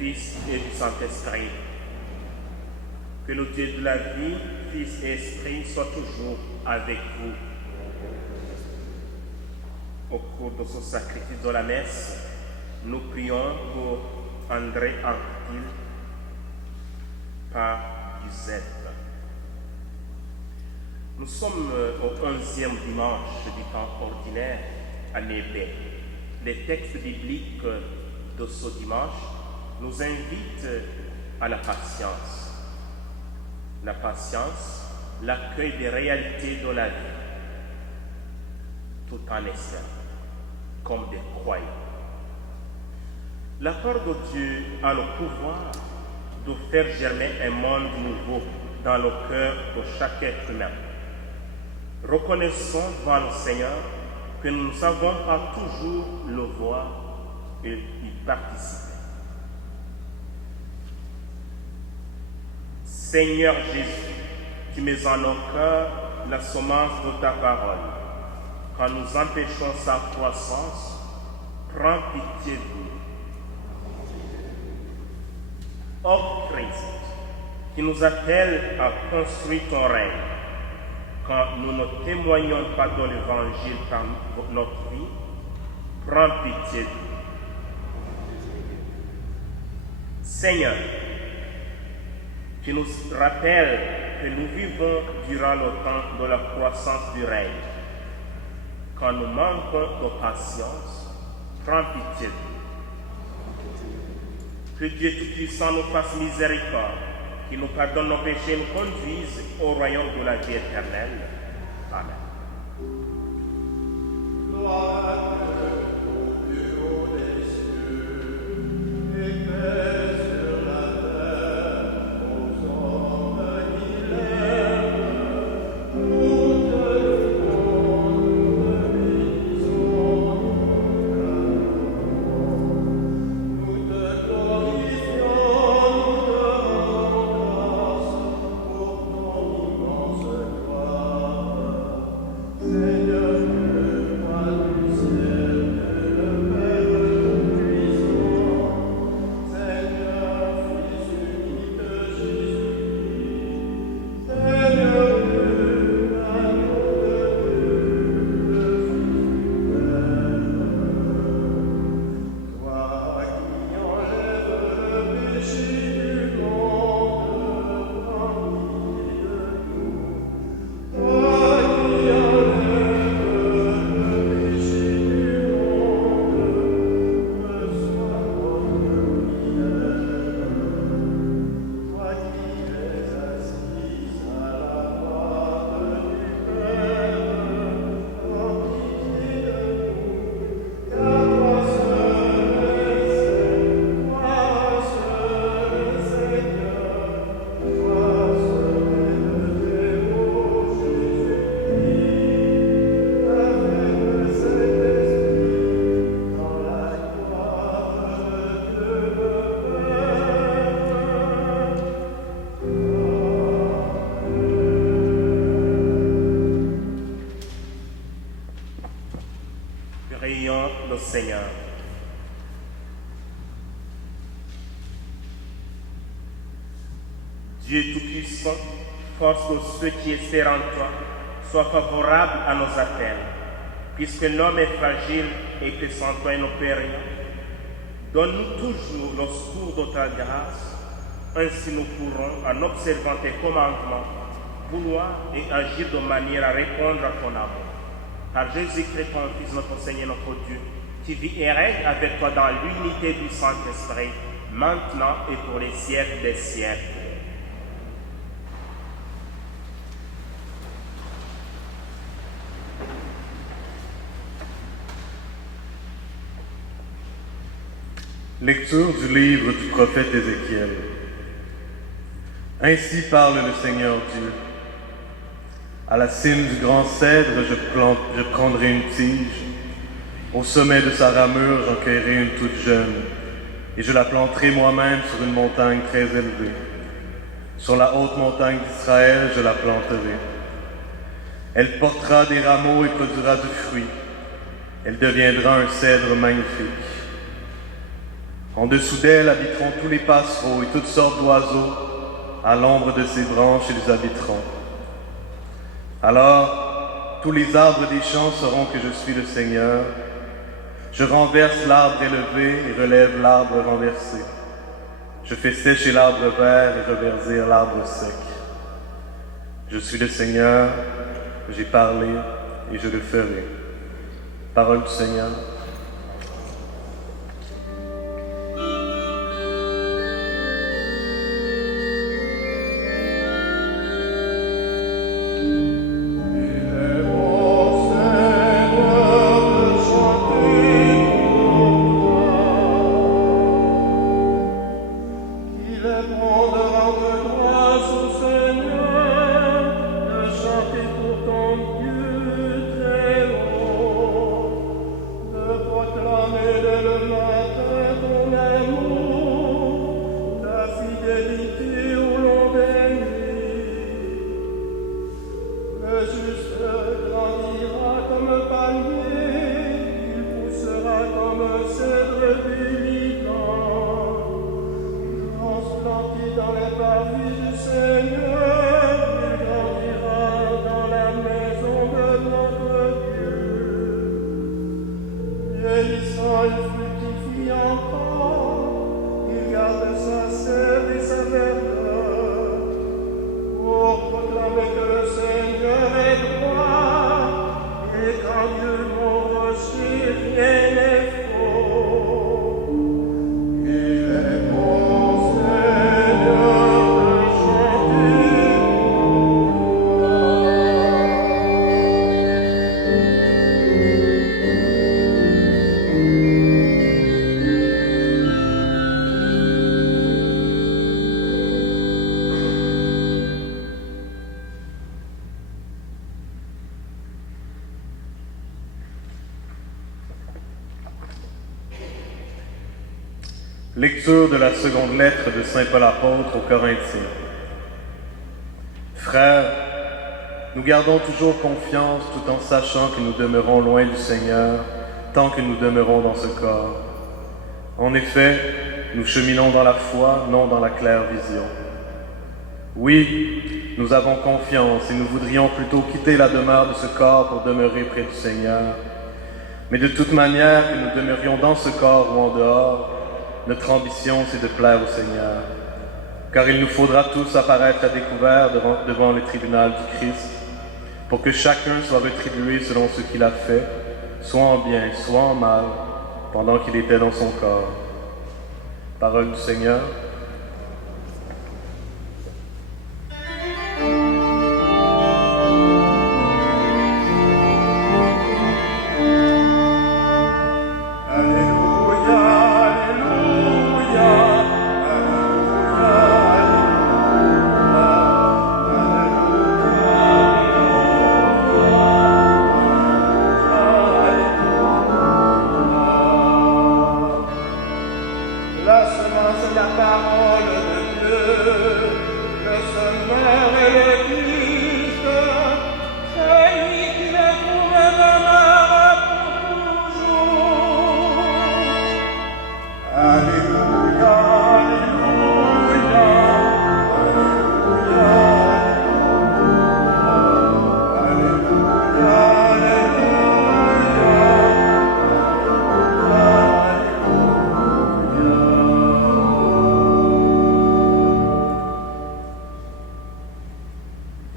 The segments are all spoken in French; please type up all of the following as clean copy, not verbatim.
Fils et du Saint-Esprit. Que le Dieu de la vie, Fils et Esprit, soit toujours avec vous. Au cours de ce sacrifice de la messe, nous prions pour André Anquetil par Giuseppe. Nous sommes au 11e dimanche du temps ordinaire à Nébé. Les textes bibliques de ce dimanche nous invitent à la patience. La patience, l'accueil des réalités de la vie, tout en espérant, comme des croyants. La parole de Dieu a le pouvoir de faire germer un monde nouveau dans le cœur de chaque être humain. Reconnaissons devant le Seigneur que nous ne savons pas toujours le voir et y participer. Seigneur Jésus, tu mets en nos cœurs la semence de ta parole. Quand nous empêchons sa croissance, prends pitié de nous. Ô Christ, qui nous appelle à construire ton règne, quand nous ne témoignons pas de l'Évangile par notre vie, prends pitié de nous. Seigneur, qui nous rappelle que nous vivons durant le temps de la croissance du règne. Quand nous manquons de patience, prends pitié de nous. Que Dieu Tout-Puissant nous fasse miséricorde, qui nous pardonne nos péchés et nous conduise au royaume de la vie éternelle. Amen. Gloire à Dieu au plus haut des cieux, et paix sur la terre aux hommes qu'il aime. Nous te louons, nous te bénissons, nous te glorifions, nous te rendons grâce pour ton immense gloire. Seigneur Dieu, toi du ciel, le Père Tout-Puissant, Seigneur Fils unique de Jésus-Christ, Seigneur Dieu, l'agneau de Dieu, le Fils du Père. Toi qui enlèves le péché du monde, prends pitié de nous. Toi qui enlèves le péché du monde, reçois notre prière. Toi qui es assise à la droite du Père, prends pitié de nous, car toi seul es Seigneur, toi seul es le Très-Haut Jésus-Christ, avec le Saint-Esprit, dans la gloire de Dieu le Père. Prions le Seigneur. Dieu Tout-Puissant, force de ceux qui espèrent en toi, sois favorable à nos appels. Puisque l'homme est fragile et que sans toi il ne peut rien, donne-nous toujours le secours de ta grâce. Ainsi nous pourrons, en observant tes commandements, vouloir et agir de manière à répondre à ton amour. Par Jésus-Christ, ton Fils, notre Seigneur, notre Dieu, qui vit et règne avec toi dans l'unité du Saint-Esprit, maintenant et pour les siècles des siècles. Lecture du livre du prophète Ézéchiel. Ainsi parle le Seigneur Dieu. À la cime du grand cèdre, je prendrai une tige. Au sommet de sa ramure, j'en cueillerai une toute jeune, et je la planterai moi-même sur une montagne très élevée. Sur la haute montagne d'Israël, je la planterai. Elle portera des rameaux et produira du fruit. Elle deviendra un cèdre magnifique. En dessous d'elle habiteront tous les passereaux et toutes sortes d'oiseaux. À l'ombre de ses branches, ils habiteront. Alors, tous les arbres des champs sauront que je suis le Seigneur. Je renverse l'arbre élevé et relève l'arbre renversé. Je fais sécher l'arbre vert et reverdir l'arbre sec. Je suis le Seigneur, j'ai parlé et je le ferai. Parole du Seigneur. Lecture de la seconde lettre de Saint Paul apôtre aux Corinthiens. Frères, nous gardons toujours confiance tout en sachant que nous demeurons loin du Seigneur tant que nous demeurons dans ce corps. En effet, nous cheminons dans la foi, non dans la claire vision. Oui, nous avons confiance et nous voudrions plutôt quitter la demeure de ce corps pour demeurer près du Seigneur. Mais de toute manière, que nous demeurions dans ce corps ou en dehors, notre ambition, c'est de plaire au Seigneur, car il nous faudra tous apparaître à découvert devant le tribunal du Christ, pour que chacun soit rétribué selon ce qu'il a fait, soit en bien, soit en mal, pendant qu'il était dans son corps. Parole du Seigneur.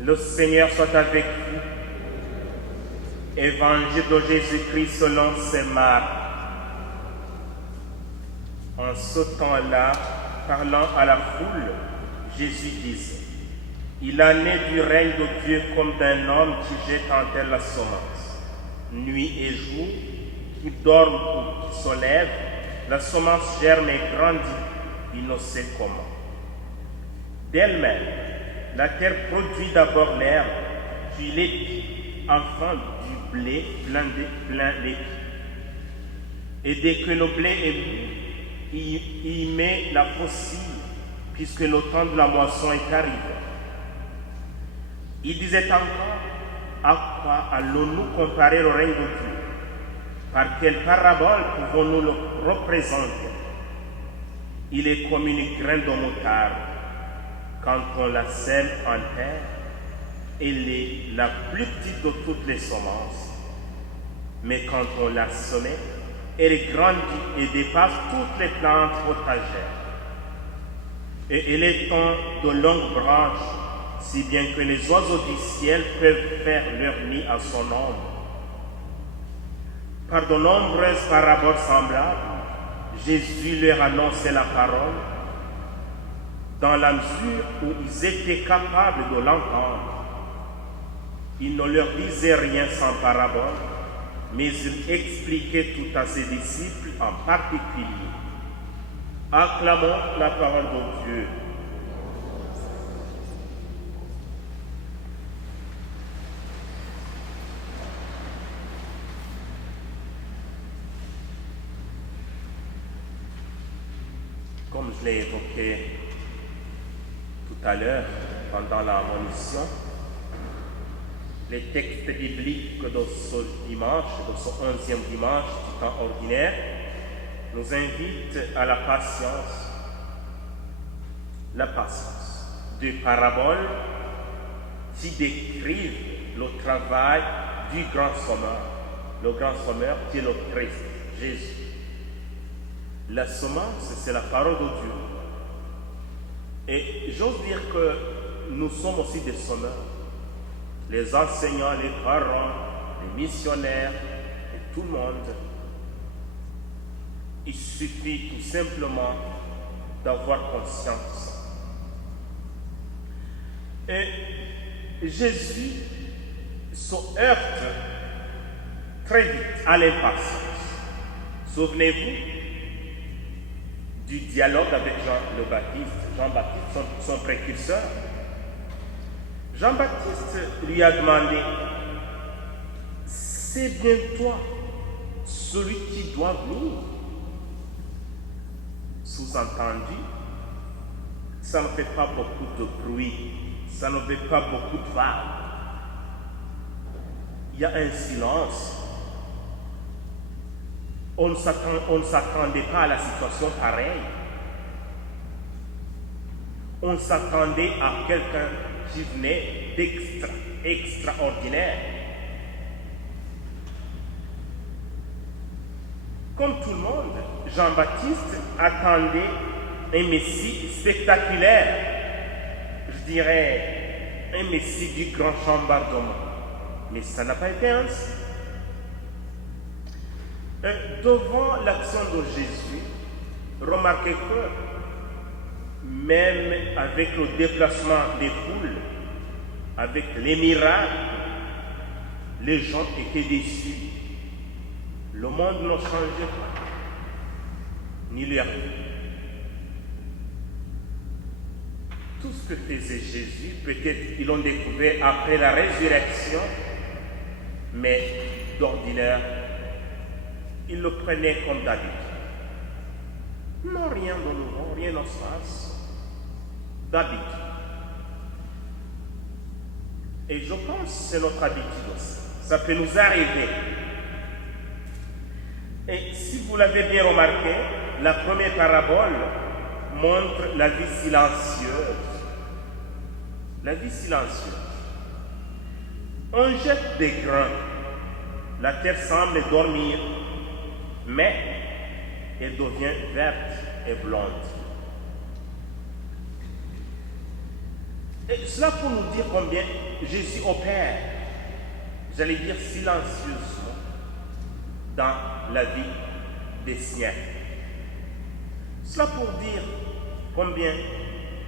Le Seigneur soit avec vous. Évangile de Jésus-Christ selon saint Marc. En ce temps-là, parlant à la foule, Jésus disait: Il en est du règne de Dieu comme d'un homme qui jette en terre la semence. Nuit et jour, qu'il dorme ou qu'il se lève, la semence germe et grandit, il ne sait comment. D'elle-même, la terre produit d'abord l'herbe, puis l'épi, enfin du blé plein d'épi. Et dès que le blé est mûr, il y met la faucille, puisque le temps de la moisson est arrivé. Il disait encore: à quoi allons-nous comparer le règne de Dieu? Par quelle parabole pouvons-nous le représenter? Il est comme une graine de moutarde. Quand on la sème en terre, elle est la plus petite de toutes les semences. Mais quand on la sème, elle grandit et dépasse toutes les plantes potagères. Et elle étend de longues branches, si bien que les oiseaux du ciel peuvent faire leur nid à son ombre. Par de nombreuses paraboles semblables, Jésus leur annonçait la parole dans la mesure où ils étaient capables de l'entendre. Il ne leur disait rien sans parabole, mais il expliquait tout à ses disciples en particulier. Acclamons la parole de Dieu. Comme je l'ai évoqué tout à l'heure pendant la monition, les textes bibliques de ce dimanche, de ce 11e dimanche du temps ordinaire, nous invitent à la patience. La patience. Deux paraboles qui décrivent le travail du grand sommeur. Le grand sommeur qui est le Christ, Jésus. La semence, c'est la parole de Dieu. Et j'ose dire que nous sommes aussi des sommeurs. Les enseignants, les parents, les missionnaires, et tout le monde. Il suffit tout simplement d'avoir conscience. Et Jésus se heurte très vite à l'impatience. Souvenez-vous du dialogue avec Jean-Baptiste, son précurseur. Jean-Baptiste lui a demandé, c'est bien toi, celui qui doit venir. Sous-entendu, ça ne fait pas beaucoup de bruit, ça ne fait pas beaucoup de vagues. Il y a un silence. On ne s'attendait pas à la situation pareille. On s'attendait à quelqu'un qui venait d'extraordinaire. Comme tout le monde, Jean-Baptiste attendait un Messie spectaculaire. Je dirais un Messie du grand chambardement. Mais ça n'a pas été ainsi. Devant l'action de Jésus, remarquez que même avec le déplacement des foules, avec les miracles, les gens étaient déçus. Le monde ne changeait pas, ni leur vie. Tout ce que faisait Jésus, peut-être ils l'ont découvert après la résurrection, mais d'ordinaire, ils le prenaient comme d'habitude. Non, rien de nouveau, rien ne se passe. D'habitude. Et je pense que c'est notre habitude aussi. Ça peut nous arriver. Et si vous l'avez bien remarqué, la première parabole montre la vie silencieuse. La vie silencieuse. On jette des grains. La terre semble dormir, mais elle devient verte et blonde. Et cela pour nous dire combien Jésus opère, j'allais dire silencieusement, dans la vie des siens. Cela pour dire combien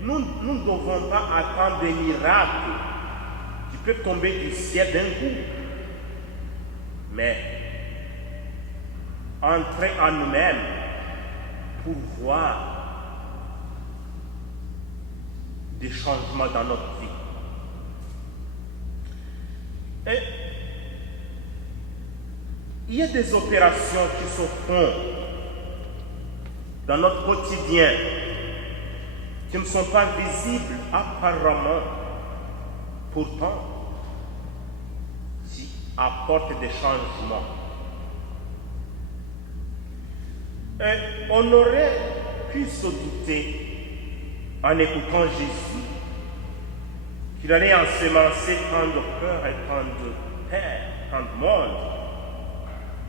nous ne devons pas attendre des miracles qui peuvent tomber du ciel d'un coup, mais entrer en nous-mêmes pour voir des changements dans notre vie. Et il y a des opérations qui se font dans notre quotidien qui ne sont pas visibles apparemment, pourtant qui apportent des changements. Et on aurait pu se douter, en écoutant Jésus, qu'il allait ensemencer tant de peur et tant de paix, tant de monde,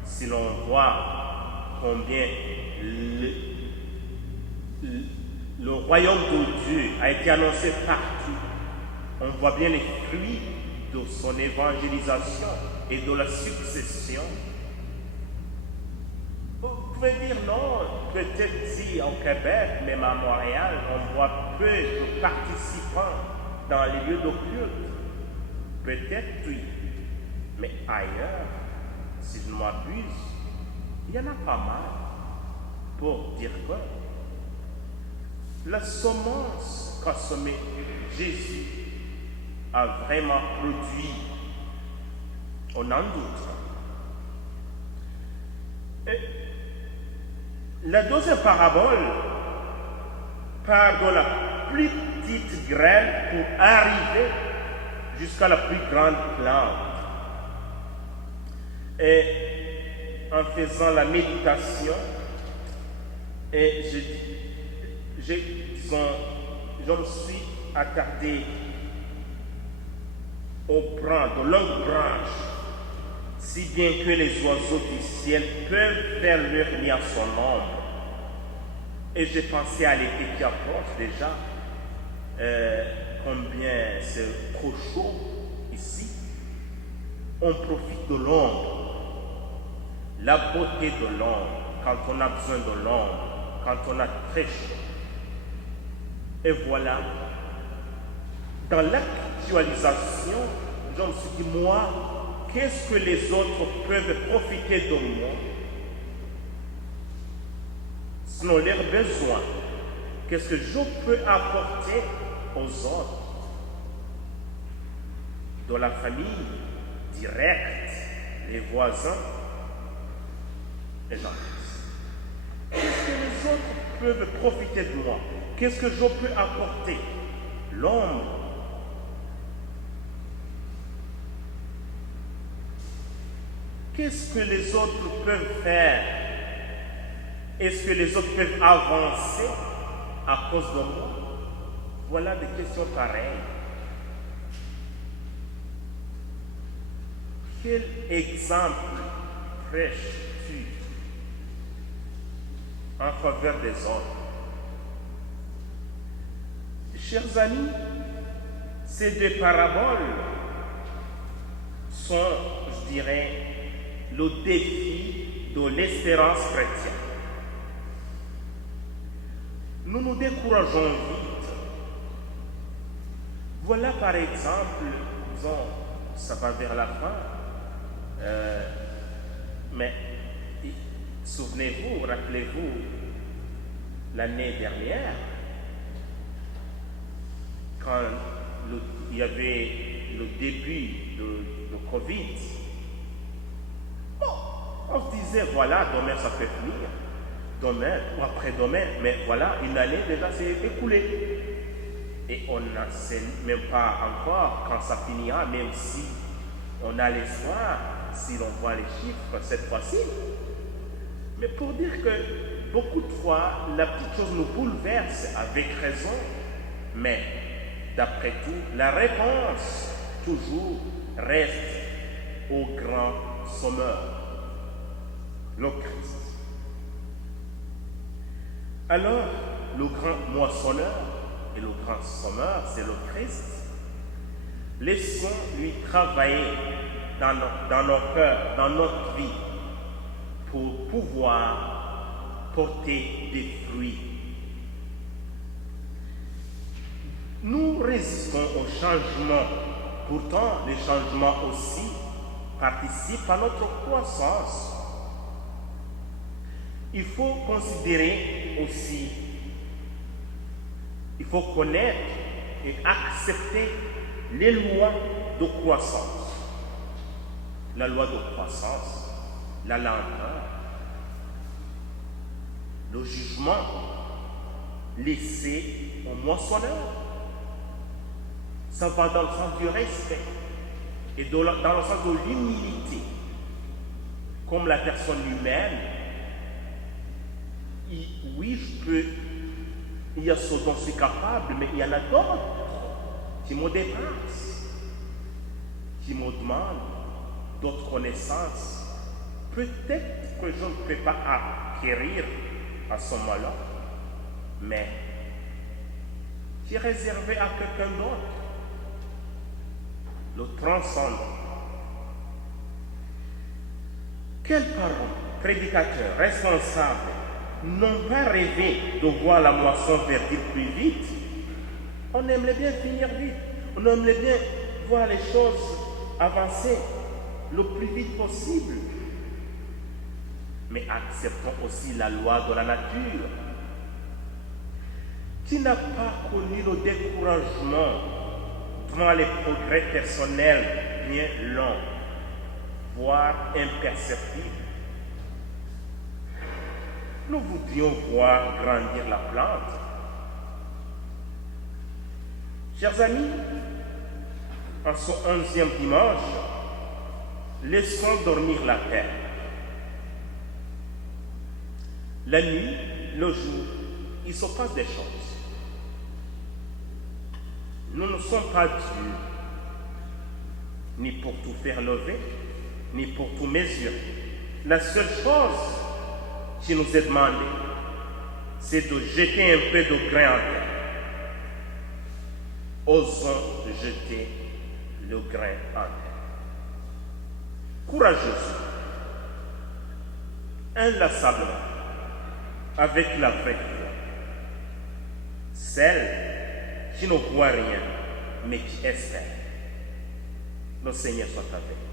si l'on voit combien le royaume de Dieu a été annoncé partout. On voit bien les fruits de son évangélisation et de la succession. Vous pouvez dire non, peut-être si au Québec, même à Montréal, on voit peu de participants dans les lieux de culte. Peut-être oui, mais ailleurs, si je ne m'abuse, il y en a pas mal. Pour dire quoi? La semence qu'a semé Jésus a vraiment produit, on en doute. Et la deuxième parabole part de la plus petite graine pour arriver jusqu'à la plus grande plante. Et en faisant la méditation, et je me suis attardé aux branches, de longues branches, si bien que les oiseaux du ciel peuvent faire leur nid à son ombre. Et j'ai pensé à l'été qui approche déjà, combien c'est trop chaud ici. On profite de l'ombre, la beauté de l'ombre, quand on a besoin de l'ombre, quand on a très chaud. Et voilà, dans l'actualisation, je me suis dit, moi, qu'est-ce que les autres peuvent profiter de moi, selon leurs besoins? Qu'est-ce que je peux apporter aux autres? De la famille directe, les voisins, et j'en passe. Qu'est-ce que les autres peuvent profiter de moi? Qu'est-ce que je peux apporter? L'ombre. Qu'est-ce que les autres peuvent faire? Est-ce que les autres peuvent avancer à cause de moi? Voilà des questions pareilles. Quel exemple prêches-tu en faveur des autres? Chers amis, ces deux paraboles sont, je dirais, le défi de l'espérance chrétienne. Nous nous décourageons vite. Voilà par exemple, disons, ça va vers la fin, mais souvenez-vous, rappelez-vous, l'année dernière, quand il y avait le début de Covid, on se disait, voilà, demain ça peut finir, demain ou après-demain, mais voilà, une année déjà s'est écoulée. Et on ne sait même pas encore quand ça finira, même si on a l'espoir, si l'on voit les chiffres cette fois-ci. Mais pour dire que beaucoup de fois, la petite chose nous bouleverse avec raison, mais d'après tout, la réponse toujours reste au grand sommeur, le Christ. Alors, le grand moissonneur et le grand sommeur, c'est le Christ. Laissons-lui travailler dans nos cœurs, dans notre vie, pour pouvoir porter des fruits. Nous résistons au changement. Pourtant, les changements aussi participent à notre croissance. Il faut considérer aussi, il faut connaître et accepter les lois de croissance. La loi de croissance, la lenteur, le jugement laissé au moissonneur. Ça va dans le sens du respect et dans le sens de l'humilité. Comme la personne humaine, oui, je peux il y a ce dont je suis capable, mais il y en a d'autres qui me dépassent, qui me demandent d'autres connaissances. Peut-être que je ne peux pas acquérir à ce moment-là, mais qui est réservé à quelqu'un d'autre. Le transcendant. Quels parents, prédicateurs, responsables n'ont pas rêvé de voir la moisson verdir plus vite? On aimerait bien finir vite. On aimerait bien voir les choses avancer le plus vite possible. Mais acceptons aussi la loi de la nature. Qui n'a pas connu le découragement devant les progrès personnels bien longs, voire imperceptibles? Nous voudrions voir grandir la plante. Chers amis, en ce 11e dimanche, laissons dormir la terre. La nuit, le jour, il se passe des choses. Nous ne sommes pas Dieu, ni pour tout faire lever, ni pour tout mesurer. La seule chose qui nous est demandée, c'est de jeter un peu de grain en terre. Osons jeter le grain en terre. Courageusement, inlassablement, avec la vraie foi. Celle qui ne voit rien, mais qui espère. Le Seigneur soit avec vous.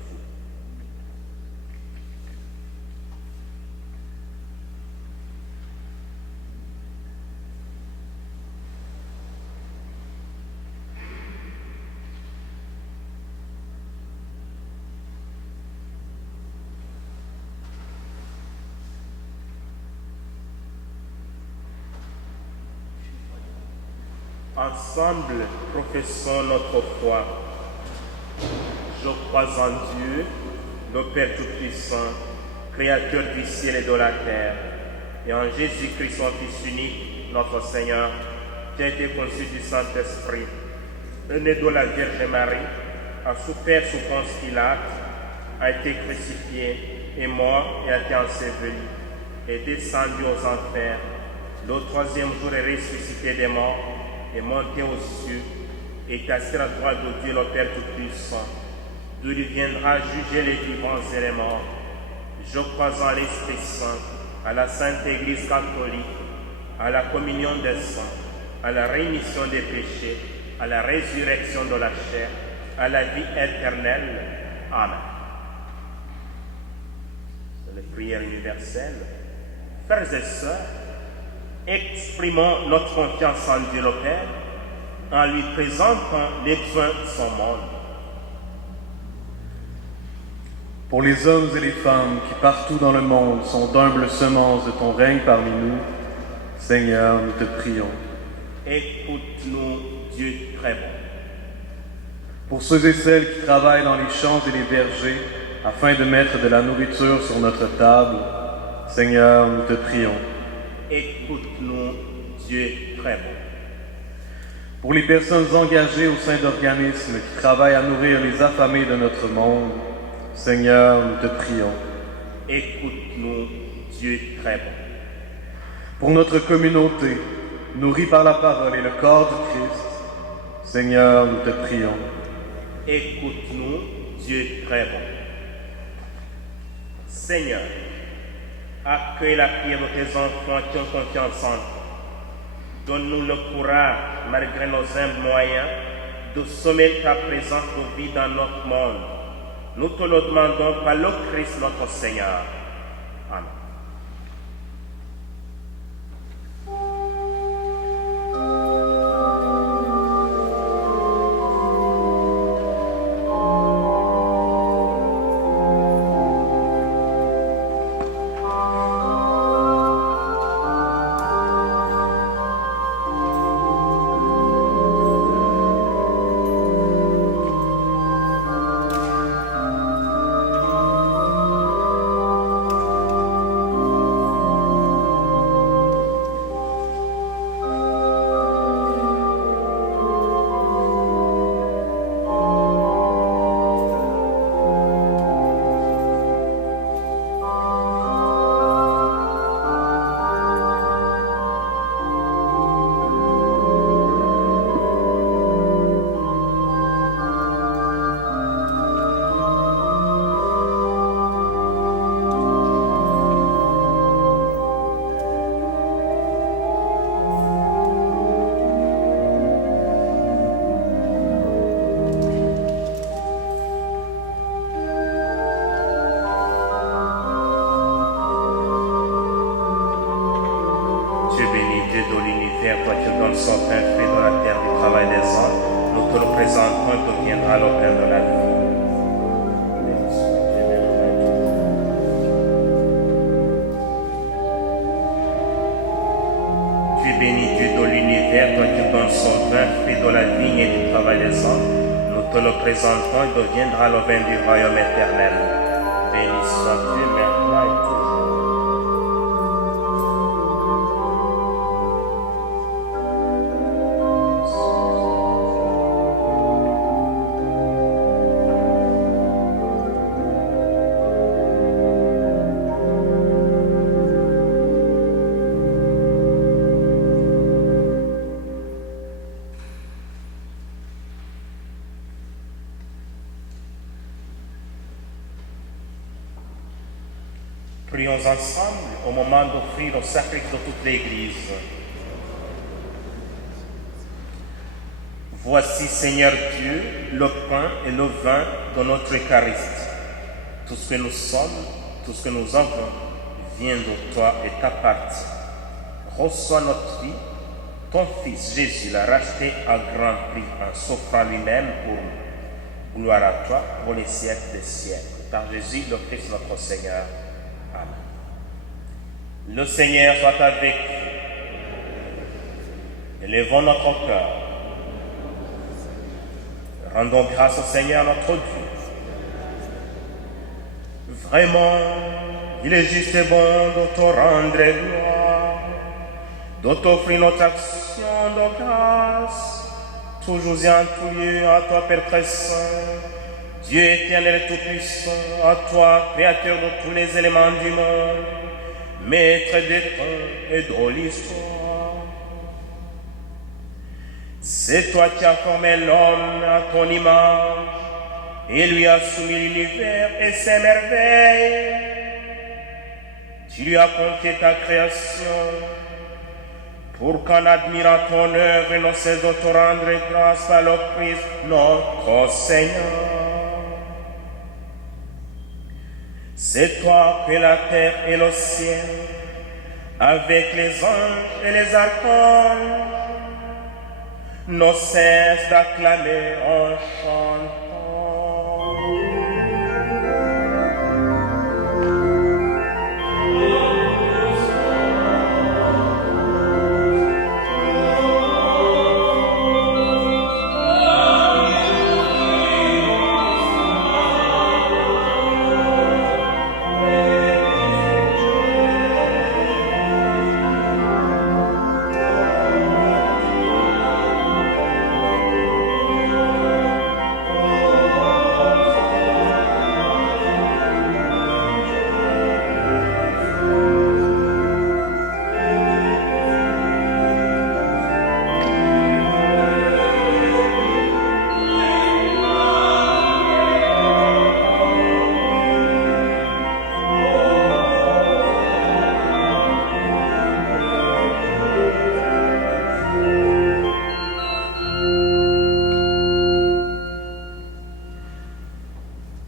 Ensemble, professons notre foi. Je crois en Dieu, le Père Tout-Puissant, Créateur du ciel et de la terre, et en Jésus-Christ, son Fils unique, notre Seigneur, qui a été conçu du Saint-Esprit, né de la Vierge Marie, a souffert sous Ponce Pilate, a été crucifié, est mort et a été enseveli, est descendu aux enfers. Le 3e jour est ressuscité des morts, est monté aux cieux, est assis à la droite de Dieu le Père Tout-Puissant, d'où il viendra juger les vivants et les morts. Je crois en l'Esprit Saint, à la Sainte Église catholique, à la communion des saints, à la rémission des péchés, à la résurrection de la chair, à la vie éternelle. Amen. C'est la prière universelle. Frères et sœurs, exprimons notre confiance en Dieu le Père en lui présentant les besoins de son monde. Pour les hommes et les femmes qui partout dans le monde sont d'humbles semences de ton règne parmi nous, Seigneur, nous te prions. Écoute-nous, Dieu très bon. Pour ceux et celles qui travaillent dans les champs et les vergers afin de mettre de la nourriture sur notre table, Seigneur, nous te prions. Écoute-nous, Dieu très bon. Pour les personnes engagées au sein d'organismes qui travaillent à nourrir les affamés de notre monde, Seigneur, nous te prions. Écoute-nous, Dieu très bon. Pour notre communauté, nourrie par la parole et le corps du Christ, Seigneur, nous te prions. Écoute-nous, Dieu très bon. Seigneur, accueille la prière de tes enfants qui ont confiance en toi. Donne-nous le courage, malgré nos humbles moyens, de sommer ta présence de vie dans notre monde. Nous te le demandons par le Christ notre Seigneur. Amen. présentement deviendra le pain de la vie. Tu es béni, Dieu de l'univers, toi qui donnes son vin, fruit de la vigne et du travail des hommes. Nous te le présentons, il deviendra le vin du royaume éternel. Béni sois-tu maintenant et toujours. Prions ensemble au moment d'offrir le sacrifice de toute l'Église. Voici, Seigneur Dieu, le pain et le vin de notre Eucharistie. Tout ce que nous sommes, tout ce que nous avons, vient de toi et t'appartient. Reçois notre vie. Ton Fils Jésus l'a racheté à grand prix en s'offrant lui-même pour nous. Gloire à toi pour les siècles des siècles. Par Jésus, le Christ notre Seigneur. Amen. Le Seigneur soit avec vous. Élevons notre cœur. Rendons grâce au Seigneur notre Dieu. Vraiment, il est juste et bon de te rendre gloire, de t'offrir notre action de grâce, toujours et en tout lieu, à toi, Père très saint, Dieu éternel et tout-puissant, à toi, Créateur de tous les éléments du monde, Maître des temps et de l'histoire. C'est toi qui as formé l'homme à ton image et lui as soumis l'univers et ses merveilles. Tu lui as confié ta création pour qu'en admirant ton œuvre, nous cesse de te rendre grâce à le Christ, notre Seigneur. C'est toi que la terre et le ciel, avec les anges et les archanges, ne cessent d'acclamer en chantant.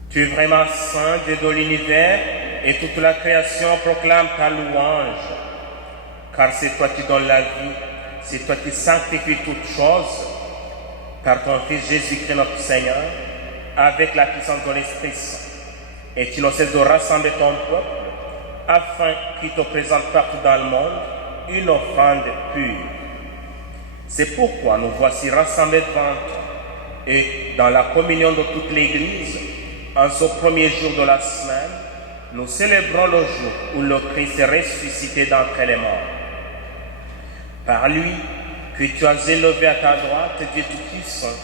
Tu es vraiment saint, Dieu de l'univers, et toute la création proclame ta louange. Car c'est toi qui donnes la vie, c'est toi qui sanctifies toutes choses, par ton Fils Jésus-Christ notre Seigneur, avec la puissance de l'Esprit Saint. Et tu ne cesses de rassembler ton peuple, afin qu'il te présente partout dans le monde une offrande pure. C'est pourquoi nous voici rassemblés devant toi, et dans la communion de toute l'Église, en ce premier jour de la semaine, nous célébrons le jour où le Christ est ressuscité d'entre les morts. Par lui, que tu as élevé à ta droite, Dieu Tout-Puissant,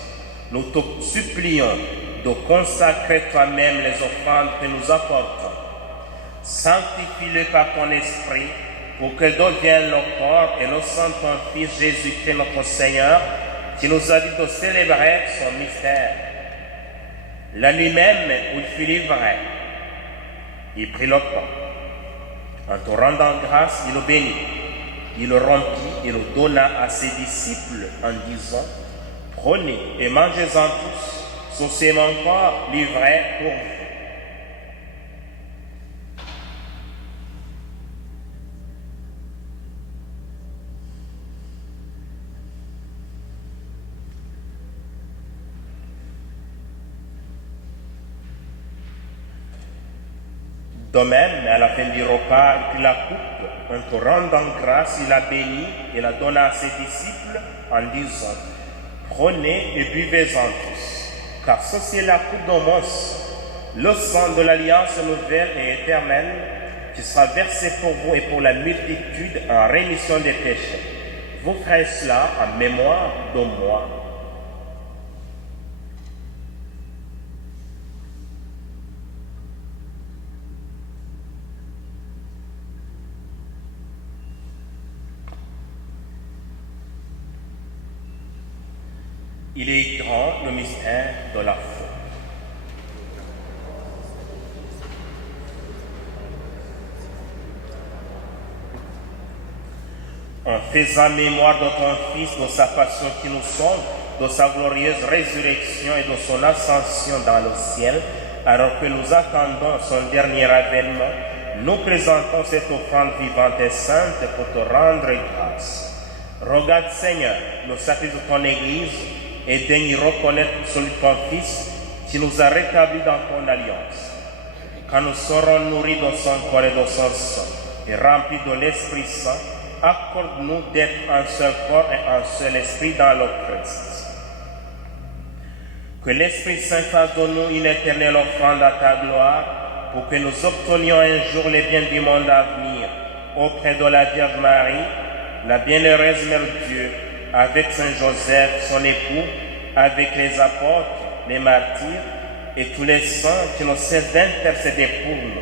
nous te supplions de consacrer toi-même les offrandes que nous apportons. Sanctifie-les par ton esprit pour qu'elles deviennent le corps et le sang de ton Fils Jésus-Christ notre Seigneur, qui nous a dit de célébrer son mystère. La nuit même où il fut livré, il prit le pain. En te rendant grâce, il le bénit. Il le rompit et le donna à ses disciples en disant: prenez et mangez-en tous, ceci est mon corps livré pour vous. De même, à la fin du repas, il prit la coupe, en te rendant grâce, il la bénit et la donna à ses disciples en disant, prenez et buvez-en tous, car ceci est la coupe de mon sang, le sang de l'alliance nouvelle et éternelle, qui sera versé pour vous et pour la multitude en rémission des péchés. Vous ferez cela en mémoire de moi. Il est grand le mystère de la foi. En faisant mémoire de ton Fils, de sa passion qui nous sauve, de sa glorieuse résurrection et de son ascension dans le ciel, alors que nous attendons son dernier avènement, nous présentons cette offrande vivante et sainte pour te rendre grâce. Regarde, Seigneur, le sacrifice de ton Église et daigne reconnaître celui de ton Fils qui nous a rétablis dans ton alliance. Quand nous serons nourris de son corps et de son sang et remplis de l'Esprit Saint, accorde-nous d'être un seul corps et un seul esprit dans le Christ. Que l'Esprit Saint fasse de nous une éternelle offrande à ta gloire, pour que nous obtenions un jour les biens du monde à venir, auprès de la Vierge Marie, la bienheureuse Mère de Dieu, avec Saint Joseph, son époux, avec les apôtres, les martyrs et tous les saints qui nous cessent d'intercéder pour nous.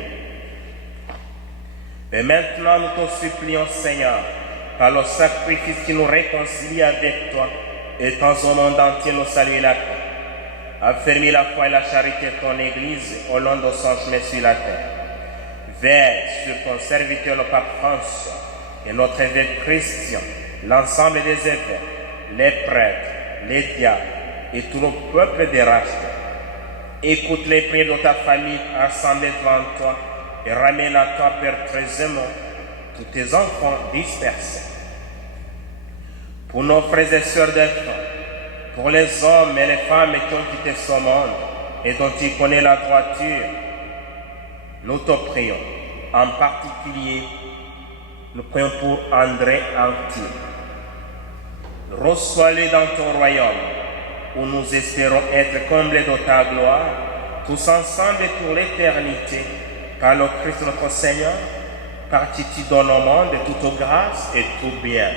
Et maintenant, nous te supplions, Seigneur, par le sacrifice qui nous réconcilie avec toi, étends au monde entier le salut et la paix. Affermis la foi et la charité de ton Église au long de son chemin sur la terre. Veille sur ton serviteur, le pape François, et notre évêque Christian, l'ensemble des évêques, les prêtres, les diacres et tout le peuple des rachetés. Écoute les prières de ta famille assemblée devant toi, et ramène à toi, Père très aimant, tous tes enfants dispersés. Pour nos frères et sœurs défunts, pour les hommes et les femmes qui ont quitté ce monde et dont tu connais la droiture, nous te prions. En particulier, nous prions pour André Anti. Reçois-les dans ton royaume, où nous espérons être comblés de ta gloire, tous ensemble et pour l'éternité. Par le Christ notre Seigneur, par qui tu donnes au monde toute grâce et tout bien.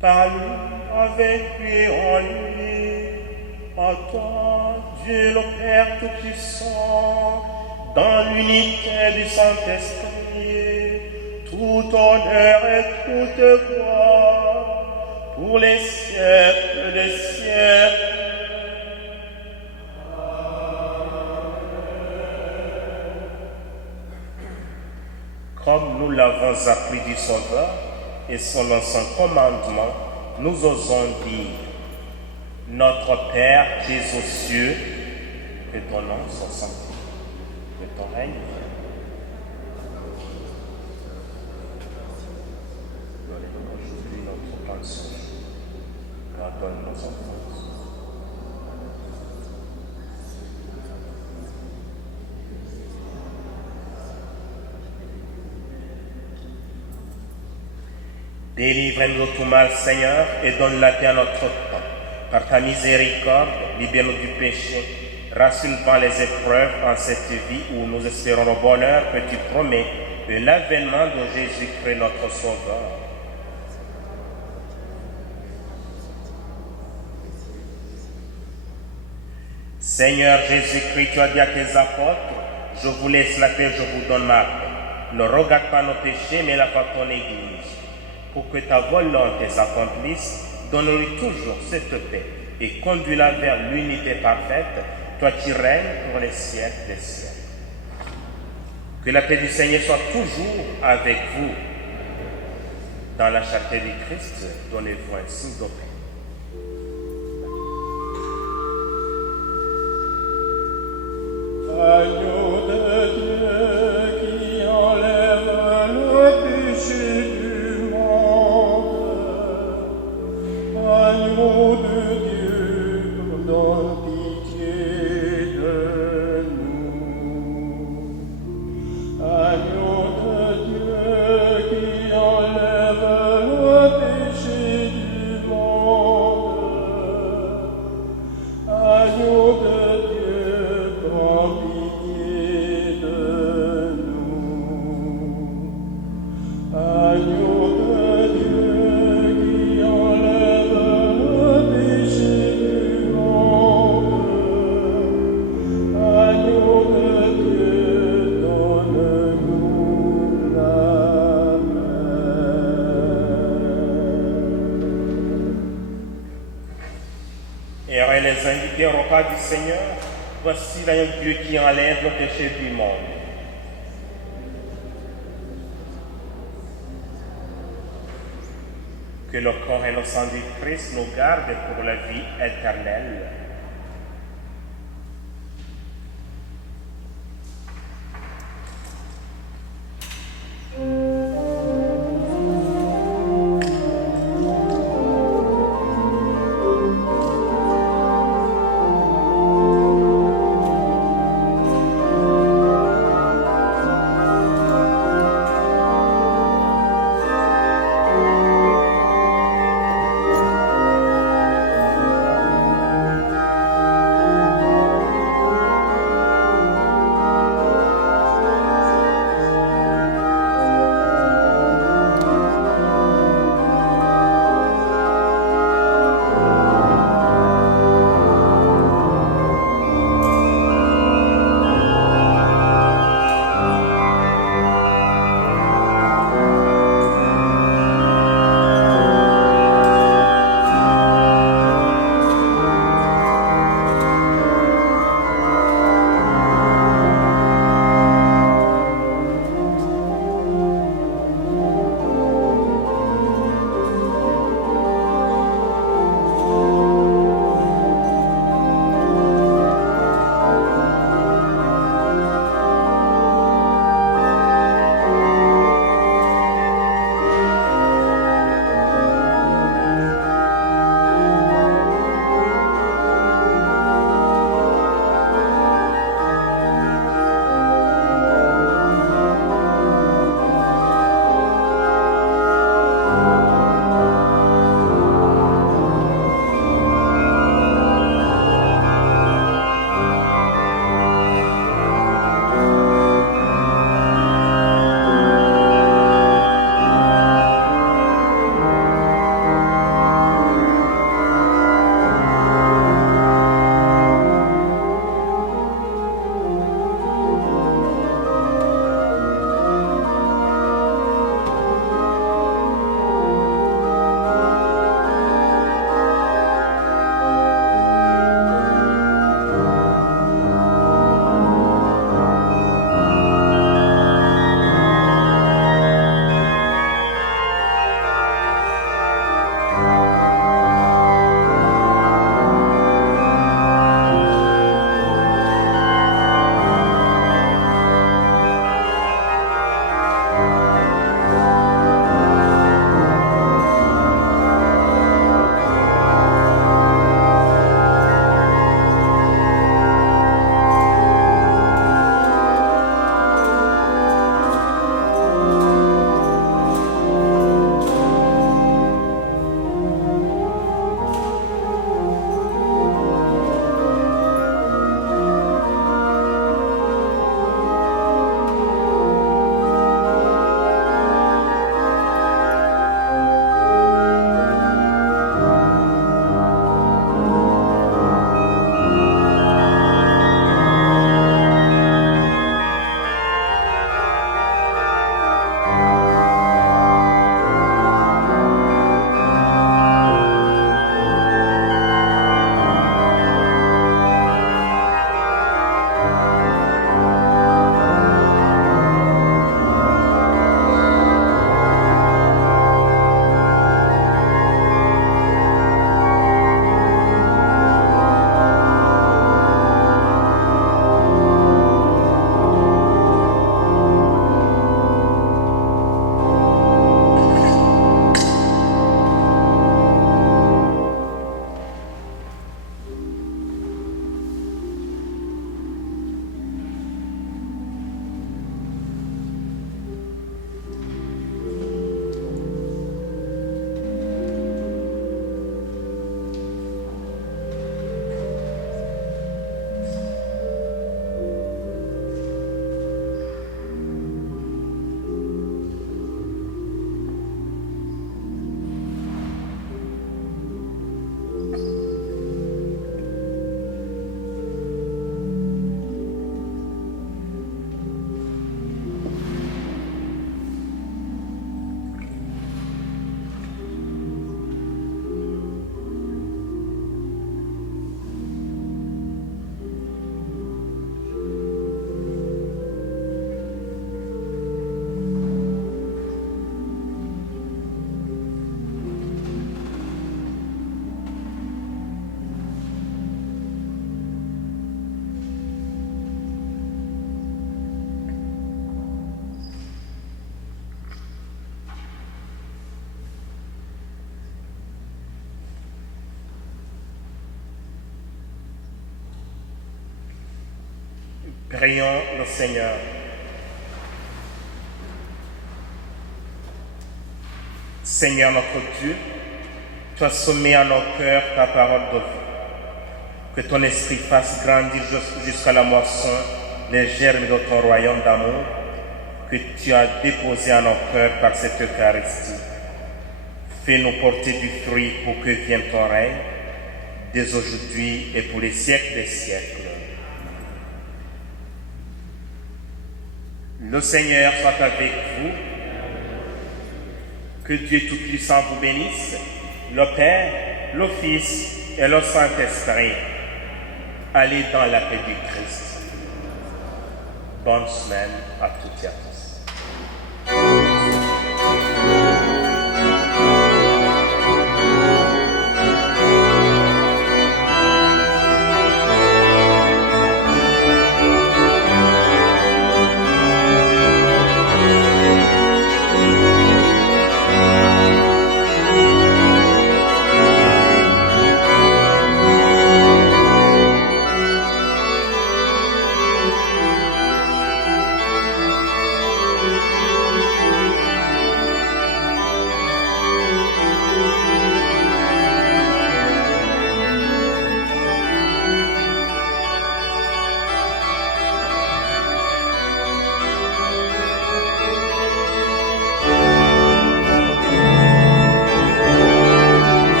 Par lui, avec lui, en lui, à toi, Dieu le Père Tout-Puissant, dans l'unité du Saint-Esprit, tout honneur et toute gloire, pour les siècles des siècles. Comme nous l'avons appris du Sauveur, et selon son commandement, nous osons dire, notre Père qui es aux cieux, que ton nom soit sanctifié, que ton règne vienne. Donne-nous aujourd'hui notre pain de ce jour. Pardonne nos offenses. Délivre-nous de tout mal, Seigneur, et donne la paix à notre temps. Par ta miséricorde, libère-nous du péché, rassure dans les épreuves en cette vie où nous espérons le bonheur que tu promets de l'avènement de Jésus-Christ, notre Sauveur. Seigneur Jésus-Christ, tu as dit à tes apôtres, je vous laisse la paix, je vous donne ma paix. Ne regarde pas nos péchés, mais la foi de ton Église. Pour que ta volonté s'accomplisse, donne-lui toujours cette paix et conduis-la vers l'unité parfaite, toi qui règnes pour les siècles des siècles. Que la paix du Seigneur soit toujours avec vous. Dans la charité du Christ, donnez-vous un signe de paix. Agneau de Dieu qui enlève le péché du monde, agneau de Dieu, donne pitié de et aurait les invités au repas du Seigneur, voici l'agneau de Dieu qui enlève le péché du monde. Que le corps et le sang du Christ nous gardent pour la vie éternelle. Prions le Seigneur. Seigneur notre Dieu, tu as semé à nos cœurs ta parole de vie. Que ton esprit fasse grandir jusqu'à la moisson les germes de ton royaume d'amour que tu as déposé à nos cœurs par cette Eucharistie. Fais-nous porter du fruit pour que vienne ton règne, dès aujourd'hui et pour les siècles des siècles. Le Seigneur soit avec vous. Que Dieu Tout-Puissant vous bénisse, le Père, le Fils et le Saint-Esprit. Allez dans la paix du Christ. Bonne semaine à toutes et à tous.